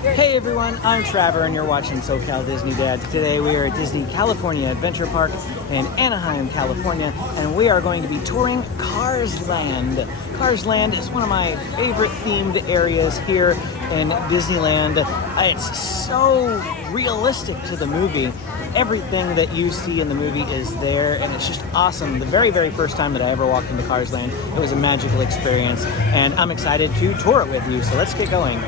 Hey everyone, I'm Trevor and you're watching SoCal Disney Dad. Today we are at Disney California Adventure Park in Anaheim, California, and we are going to be touring Cars Land. Cars Land is one of my favorite themed areas here in Disneyland. It's so realistic to the movie. Everything that you see in the movie is there, and it's just awesome. The very first time that I ever walked into Cars Land, it was a magical experience, and I'm excited to tour it with you, so let's get going.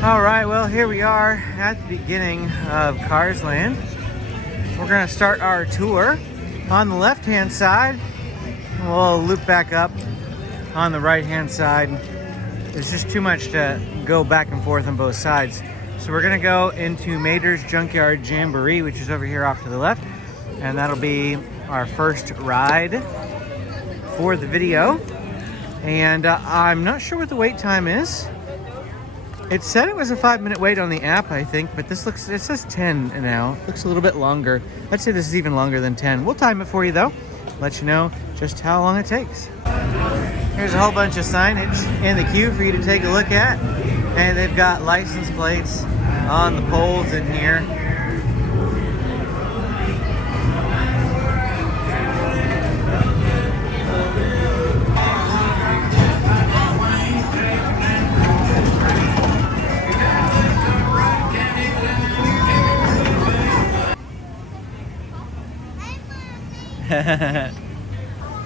All right, well, here we are at the beginning of Cars Land. We're gonna start our tour on the left-hand side. We'll loop back up on the right-hand side. There's just too much to go back and forth on both sides. So we're gonna go into Mater's Junkyard Jamboree, which is over here off to the left. And that'll be our first ride for the video. And I'm not sure what the wait time is. It said it was a 5-minute wait on the app, I think, but it says 10 now. It looks a little bit longer. I'd say this is even longer than 10. We'll time it for you though. Let you know just how long it takes. Here's a whole bunch of signage in the queue for you to take a look at. And they've got license plates on the poles in here.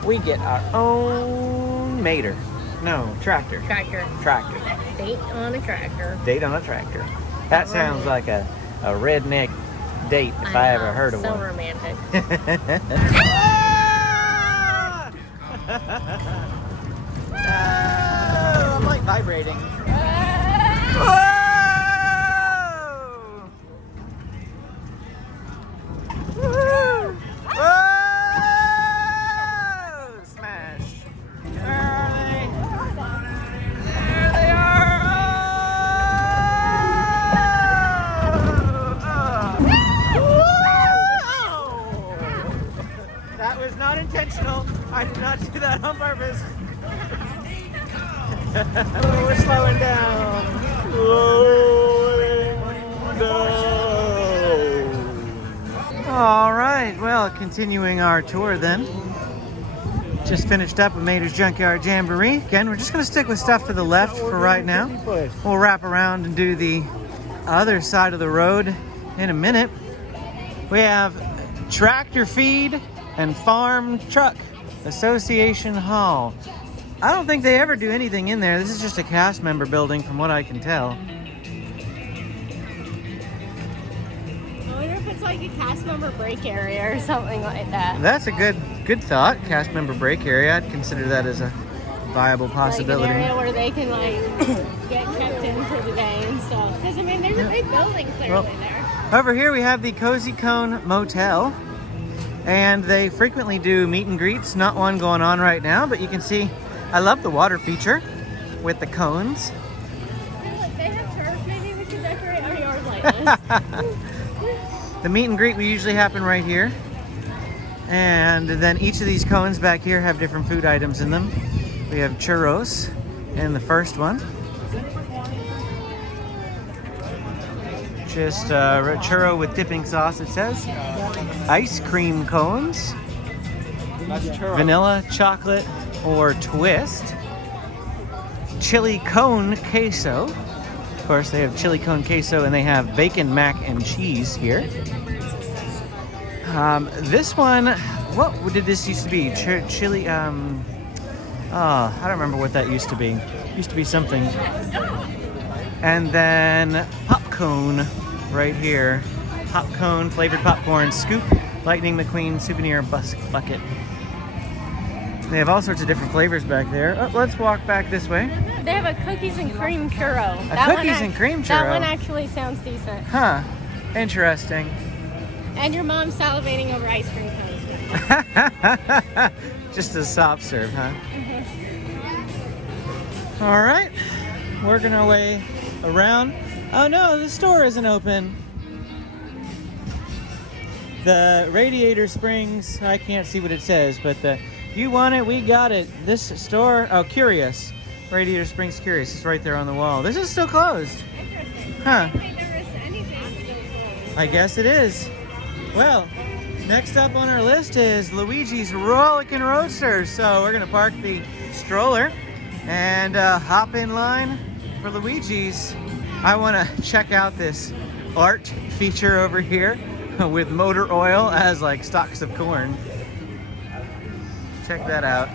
We get our own Mater. No, tractor. Tractor. Date on a tractor. Date on a tractor. That sounds like a redneck date if I ever heard of so one. So romantic. I'm like vibrating. Intentional. I did not do that on purpose. Oh, we're slowing down. All right, well, continuing our tour then. Just finished up with Mater's Junkyard Jamboree. Again, we're just going to stick with stuff to the left for right now. We'll wrap around and do the other side of the road in a minute. We have tractor feed and Farm Truck Association Hall. I don't think they ever do anything in there. This is just a cast member building from what I can tell. I wonder if it's like a cast member break area or something like that. That's a good thought. Cast member break area. I'd consider that as a viable possibility. Like an area where they can like get kept in for the day and stuff. Because I mean there's a big building clearly there. Over here we have the Cozy Cone Motel. And they frequently do meet and greets. Not one going on right now, but you can see I love the water feature with the cones. Look, they have turf. Maybe we should decorate our yard like this. The meet and greet will usually happen right here. And then each of these cones back here have different food items in them. We have churros in the first one. Just a churro with dipping sauce, it says. Ice cream cones. Vanilla, chocolate, or twist. Chili cone queso. Of course, they have chili cone queso and they have bacon, mac, and cheese here. This one, what did this used to be? Chili, I don't remember what that used to be. It used to be something. And then popcorn right here. Popcorn, flavored popcorn, scoop, Lightning McQueen souvenir bucket. They have all sorts of different flavors back there. Oh, let's walk back this way. They have a cookies and cream churro. And cream churro? That one actually sounds decent. Huh. Interesting. And your mom's salivating over ice cream cones. Just a soft serve, huh? All right. Working our way around. Oh no, the store isn't open. The Radiator Springs, I can't see what it says, but the you want it, we got it. This store, oh, Curious. Radiator Springs Curious. It's right there on the wall. This is still closed. Interesting. Huh. I didn't think there was anything still closed. I guess it is. Well, next up on our list is Luigi's Rollickin Roadsters. So we're gonna park the stroller and hop in line for Luigi's. I wanna check out this art feature over here with motor oil as like stalks of corn. Check that out.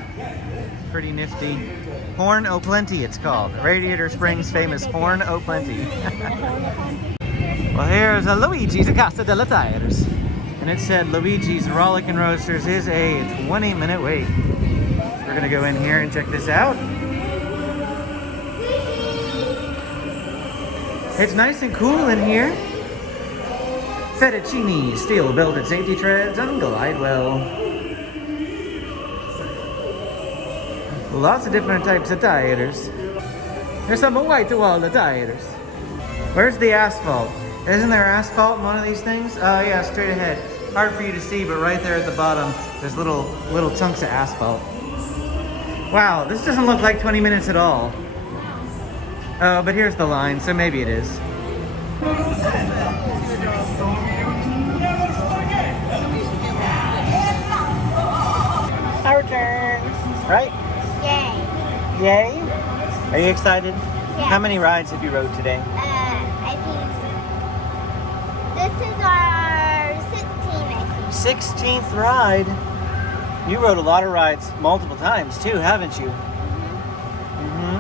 Pretty nifty. Horn O'Plenty it's called. Radiator Springs famous Horn O'Plenty. Well, here's a Luigi's Casa della Tires. And it said Luigi's Rollickin Roadsters is a 20-minute wait. We're gonna go in here and check this out. It's nice and cool in here. Fettuccine, steel belted safety treads, and glide well. Lots of different types of tires. There's some white wall tires. Where's the asphalt? Isn't there asphalt in one of these things? Oh yeah, straight ahead. Hard for you to see, but right there at the bottom, there's little chunks of asphalt. Wow, this doesn't look like 20 minutes at all. Oh, but here's the line, so maybe it is. Our turn. Right? Yay. Yay? Are you excited? Yeah. How many rides have you rode today? I think this is our 16th, I think. 16th ride. You rode a lot of rides multiple times too, haven't you? Mm-hmm.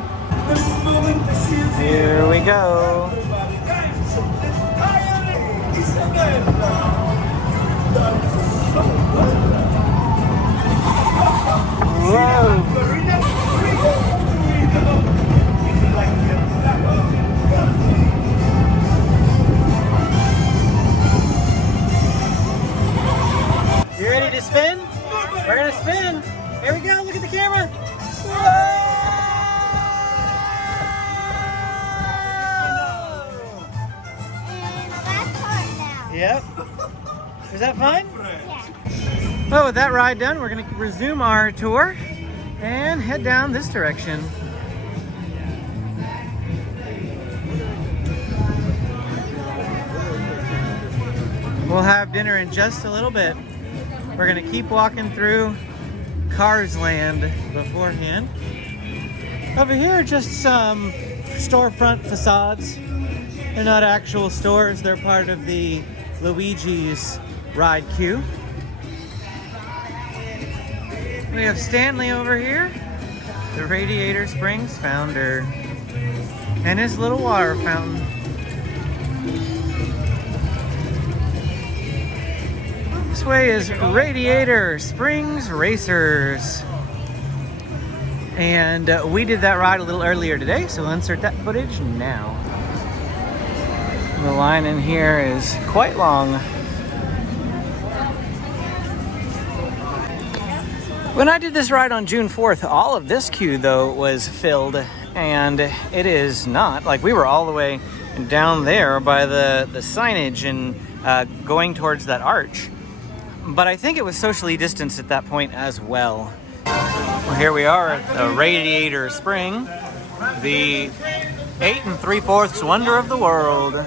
Here we go. Whoa. You ready to spin? We're gonna spin. Here we go, look at the camera. Whoa. And the last part now. Yep. Was that fun? Yeah. Well, with that ride done, we're going to resume our tour and head down this direction. We'll have dinner in just a little bit. We're going to keep walking through Cars Land beforehand. Over here, just some storefront facades. They're not actual stores, they're part of the Luigi's ride queue. We have Stanley over here, the Radiator Springs founder, and his little water fountain. This way is Radiator Springs Racers. And we did that ride a little earlier today, so we'll insert that footage now. The line in here is quite long. When I did this ride on June 4th, all of this queue though was filled, and it is not. Like, we were all the way down there by the signage and going towards that arch. But I think it was socially distanced at that point as well. Well, here we are at the Radiator Spring, the 8 3/4 wonder of the world.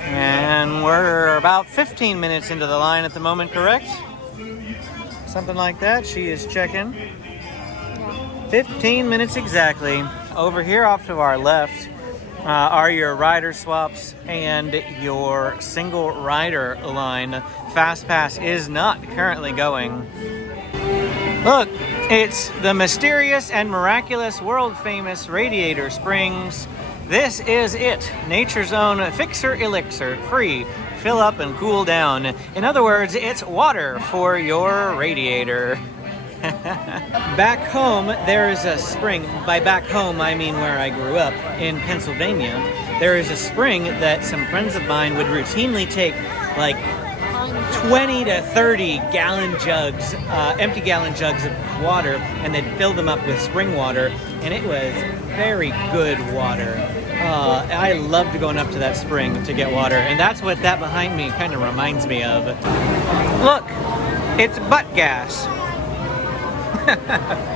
And we're about 15 minutes into the line at the moment, correct? Something like that. She is checking. 15 minutes exactly. Over here off to our left are your rider swaps and your single rider line. Fast Pass is not currently going. Look, it's the mysterious and miraculous world famous Radiator Springs. This is it. Nature's own fixer elixir. Free. Fill up and cool down. In other words, it's water for your radiator. Back home, there is a spring. By back home, I mean where I grew up, in Pennsylvania. There is a spring that some friends of mine would routinely take like 20 to 30 gallon jugs, empty gallon jugs of water, and they'd fill them up with spring water, and it was very good water. I loved going up to that spring to get water, and that's what that behind me kind of reminds me of. Look, it's butt gas.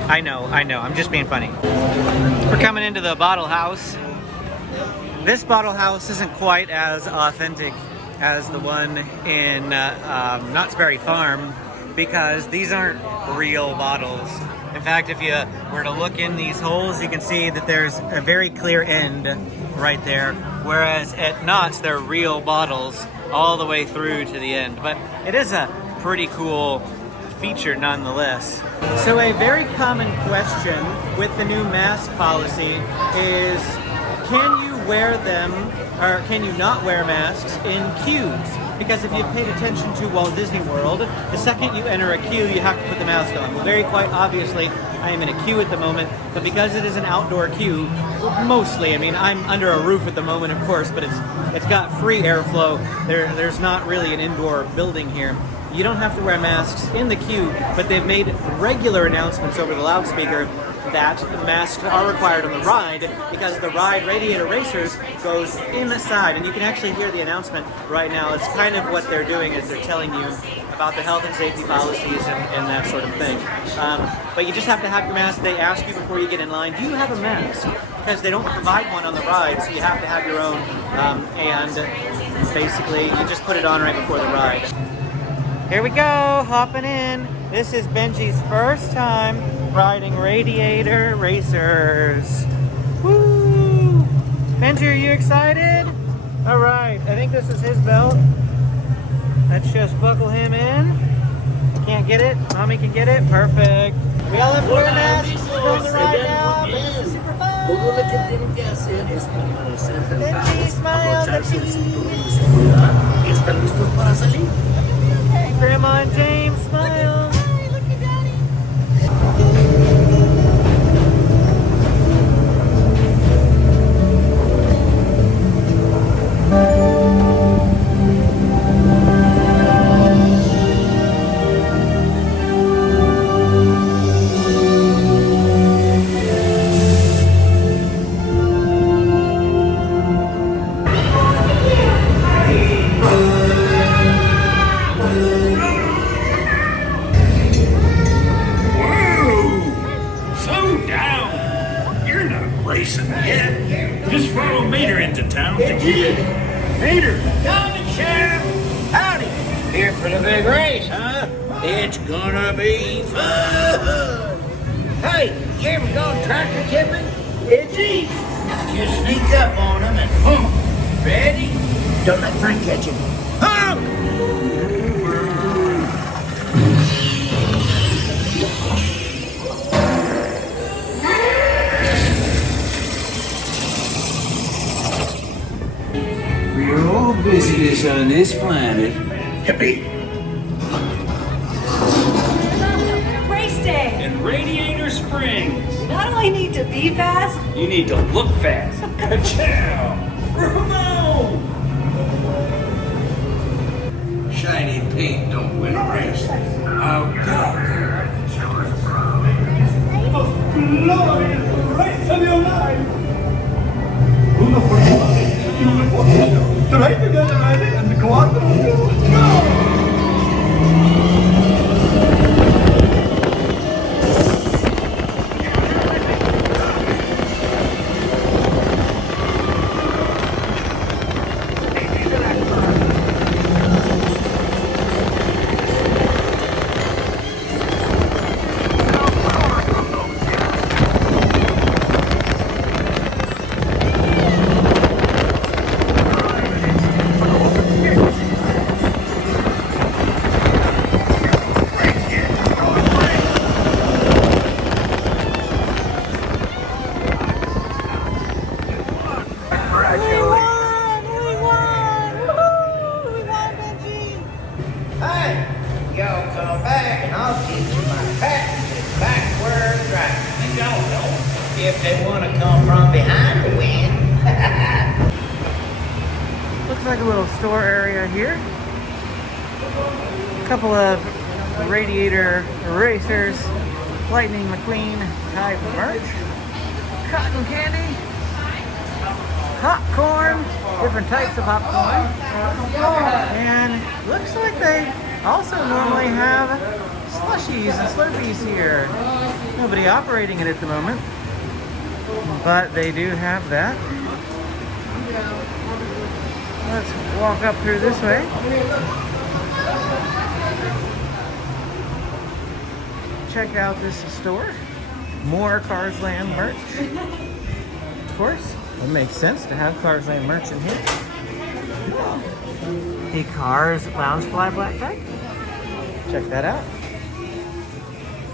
I know, I'm just being funny. We're coming into the bottle house. This bottle house isn't quite as authentic as the one in Knott's Berry Farm, because these aren't real bottles. In fact, if you were to look in these holes, you can see that there's a very clear end right there, whereas at Knott's, they're real bottles all the way through to the end. But it is a pretty cool feature nonetheless. So a very common question with the new mask policy is, can you wear them, or can you not wear masks in queues? Because if you've paid attention to Walt Disney World, the second you enter a queue, you have to put the mask on. Well, very quite obviously, I am in a queue at the moment, but because it is an outdoor queue, mostly, I mean, I'm under a roof at the moment, of course, but it's got free airflow. There's not really an indoor building here. You don't have to wear masks in the queue, but they've made regular announcements over the loudspeaker that masks are required on the ride, because the ride Radiator Racers goes inside, and you can actually hear the announcement right now. It's kind of what they're doing, is they're telling you about the health and safety policies and that sort of thing. But you just have to have your mask. They ask you before you get in line, do you have a mask? Because they don't provide one on the ride, so you have to have your own, and basically you just put it on right before the ride. Here we go, hopping in. This is Benji's first time riding Radiator Racers. Woo! Benji, are you excited? All right, I think this is his belt. Let's just buckle him in. Can't get it? Mommy can get it? Perfect. We all have to wear masks. We're on the ride now. This is super fun. Benji, smile, Benji. Grandma and James, smile. Hi, look at Daddy. Just follow Mater into town to get it. Mater! Howdy, Sheriff! Howdy! Here for the big race, huh? It's gonna be fun! Hey, you ever gone tractor tipping? It's easy. Just sneak up on them and honk. Ready? Don't let Frank catch you. Honk! We're all visitors on this planet. Hippie! Race day! In Radiator Springs. You not only need to be fast, You need to look fast. Ka-chow! Bravo! Shiny paint don't win a race. I'll get out there and tell us Glorious race of your life! Una fortuna. Try to get ready and go. If they want to come from behind the win. Looks like a little store area here. A couple of Radiator Racers, Lightning McQueen type merch. Cotton candy. popcorn, different types of popcorn. And looks like they also normally have slushies and Slurpees here. Nobody operating it at the moment, but they do have that. Let's walk up through this way. Check out this store. More Cars Land merch. Of course, it makes sense to have Cars Land merch in here. A Cars Loungefly black bag. Check that out.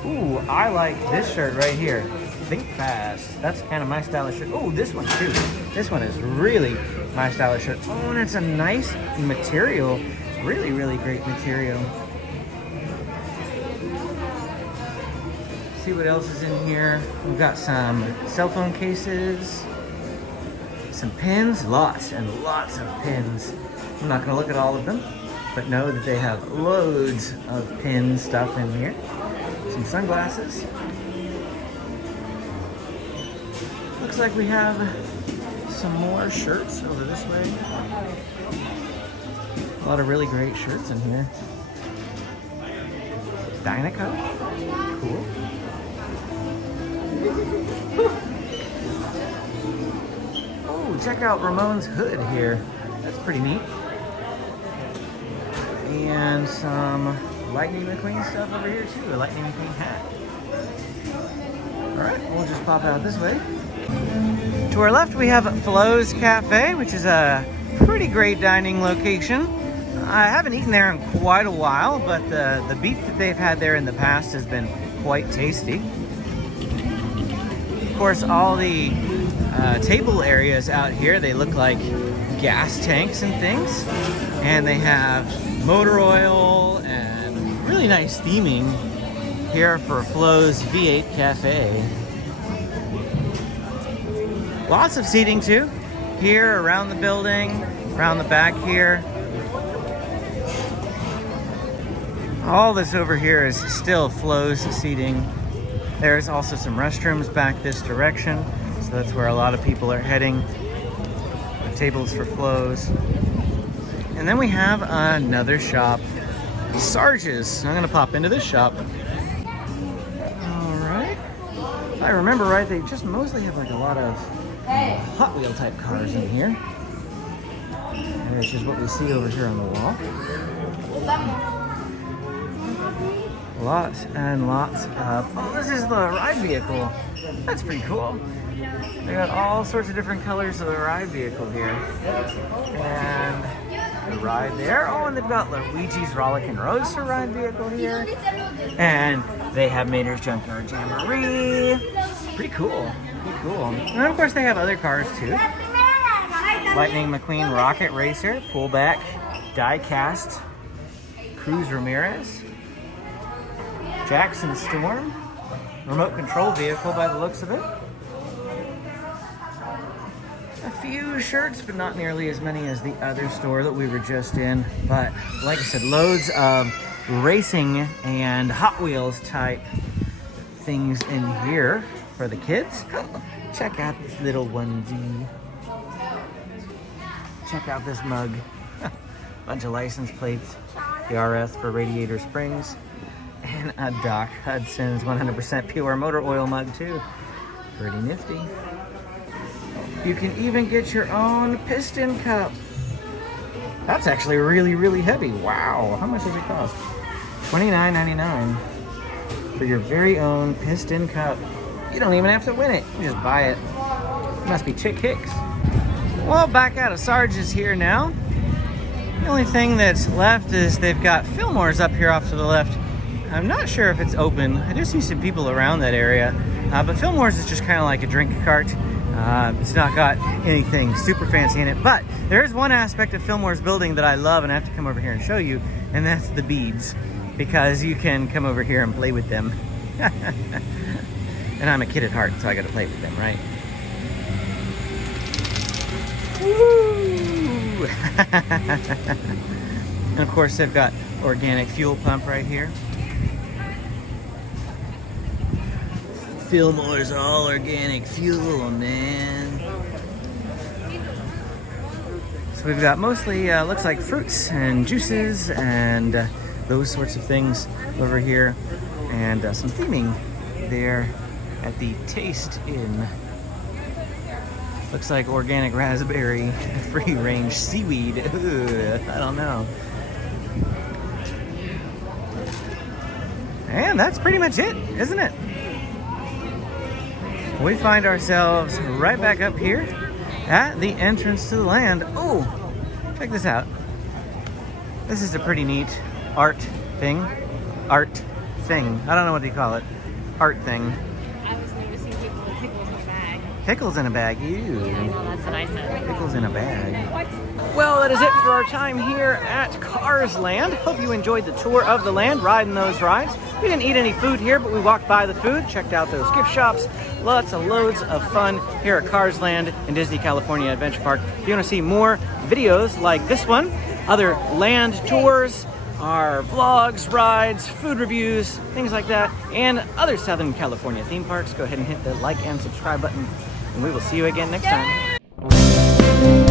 Ooh, I like this shirt right here. Think Fast. That's kind of my style of shirt. Oh, this one too. This one is really my style of shirt. Oh, and it's a nice material. Really, really great material. See what else is in here. We've got some cell phone cases, some pins, lots and lots of pins. I'm not going to look at all of them, but know that they have loads of pin stuff in here. Some sunglasses. Looks like we have some more shirts over this way. A lot of really great shirts in here. Dynaco. Cool. Oh, check out Ramon's hood here. That's pretty neat. And some Lightning McQueen stuff over here too. A Lightning McQueen hat. Alright, we'll just pop out this way. To our left we have Flo's Cafe, which is a pretty great dining location. I haven't eaten there in quite a while, but the beef that they've had there in the past has been quite tasty. Of course, all the table areas out here, they look like gas tanks and things. And they have motor oil and really nice theming here for Flo's V8 Cafe. Lots of seating too, here around the building, around the back here. All this over here is still Flo's seating. There's also some restrooms back this direction, so that's where a lot of people are heading. The tables for Flo's. And then we have another shop, Sarge's. I'm gonna pop into this shop. All right. If I remember right, they just mostly have like a lot of Hot Wheel type cars in here. Which is what we see over here on the wall. Lots and lots of, oh, this is the ride vehicle. That's pretty cool. They got all sorts of different colors of the ride vehicle here. And the ride there. Oh, and they've got Luigi's Rollickin Roadster ride vehicle here. And they have Mater's Junkyard Jamboree. Pretty cool. Pretty cool. And of course they have other cars too. Lightning McQueen Rocket Racer, pullback, die-cast, Cruz Ramirez, Jackson Storm, remote control vehicle by the looks of it. A few shirts, but not nearly as many as the other store that we were just in. But like I said, loads of racing and Hot Wheels type things in here for the kids. Check out this little onesie. Check out this mug. Bunch of license plates. The RS for Radiator Springs. And a Doc Hudson's 100% pure motor oil mug too. Pretty nifty. You can even get your own piston cup. That's actually really, really heavy. Wow, how much does it cost? $29.99 for your very own piston cup. You don't even have to win it, you just buy it. It must be Chick Hicks. Well, back out of Sarge's here now. The only thing that's left is they've got Fillmore's up here off to the left. I'm not sure if it's open. I do see some people around that area. But Fillmore's is just kind of like a drink cart. It's not got anything super fancy in it. But there is one aspect of Fillmore's building that I love and I have to come over here and show you. And that's the beads. Because you can come over here and play with them. And I'm a kid at heart, so I got to play with them, right? Woo! And of course they've got organic fuel pump right here. Fillmore's all organic fuel, man. So we've got mostly, looks like fruits and juices and those sorts of things over here. And some theming there at the Taste Inn. Looks like organic raspberry, free-range seaweed. Ugh, I don't know. And that's pretty much it, isn't it? We find ourselves right back up here at the entrance to the land. Oh, check this out. This is a pretty neat art thing. Art thing. I don't know what you call it. Art thing. I was noticing people with pickles in a bag. Pickles in a bag. Ew. Yeah, well, that's what I said. Pickles in a bag. Well, that is it for our time here at Cars Land. Hope you enjoyed the tour of the land, riding those rides. We didn't eat any food here, but we walked by the food, checked out those gift shops. Lots of fun here at Cars Land in Disney California Adventure Park. If you want to see more videos like this one, other land tours, our vlogs, rides, food reviews, things like that, and other Southern California theme parks, go ahead and hit the like and subscribe button, and we will see you again next time.